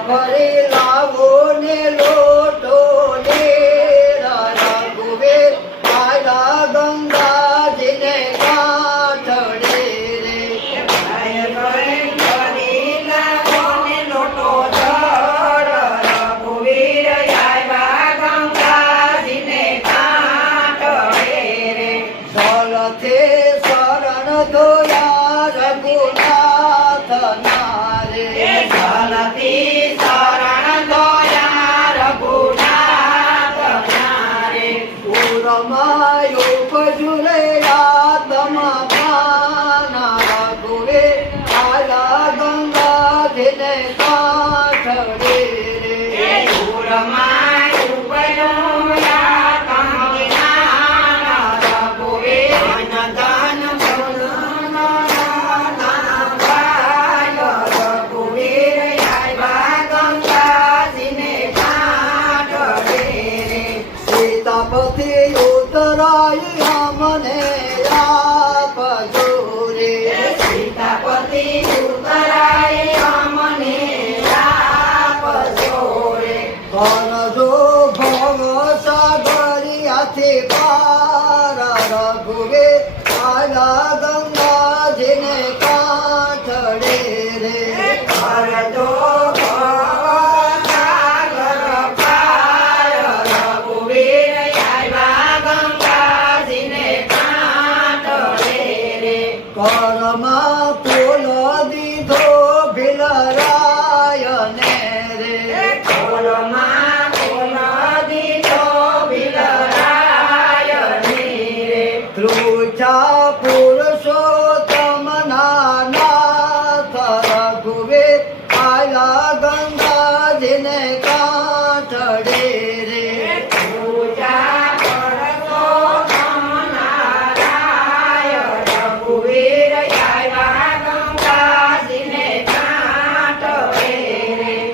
ભરી લાવો ને લોટો ને રઘુવીર આયા ગંગાજીને કાંઠડે રે ભરી લાવો ને લોટો જળ રઘુવીર આવ્યા ગંગાજીને કાંઠડે રે જલથી શરણ ધોયા રઘુનાથ નારે જલથી શરણ ધોયા રઘુનાથ નારે પૂરમાં ઉપજુલે આત્મ પાના રઘુવીર આયા ગંગાજીને કાંઠડે રે પૂરમાં ઉપજોયા કંગના રઘુવીર અનદાન રઘુવીર આવ્યા ગંગાજીને કાંઠડે રે સીતાપતિ ઉતરાઈ અમને આપજો રે સીતાપતિ ઉતરાય અમને આપજો રે કરજો ભવ સાગરિયાથી પાર રઘુવીર આયા ગંગાજીને કાંઠડે રે કરજો ભવસાગર પાર રઘુવીર આવ્યા ગંગાજીને કાંઠડે રે કરમાં ફૂલ દીધો ભીલરાયને રે કોલમાં કોલ દીધો બિલરાયને રે ધ્રુજા પુરુષોત્તમ નાથ રઘુવીર આયા ગંગા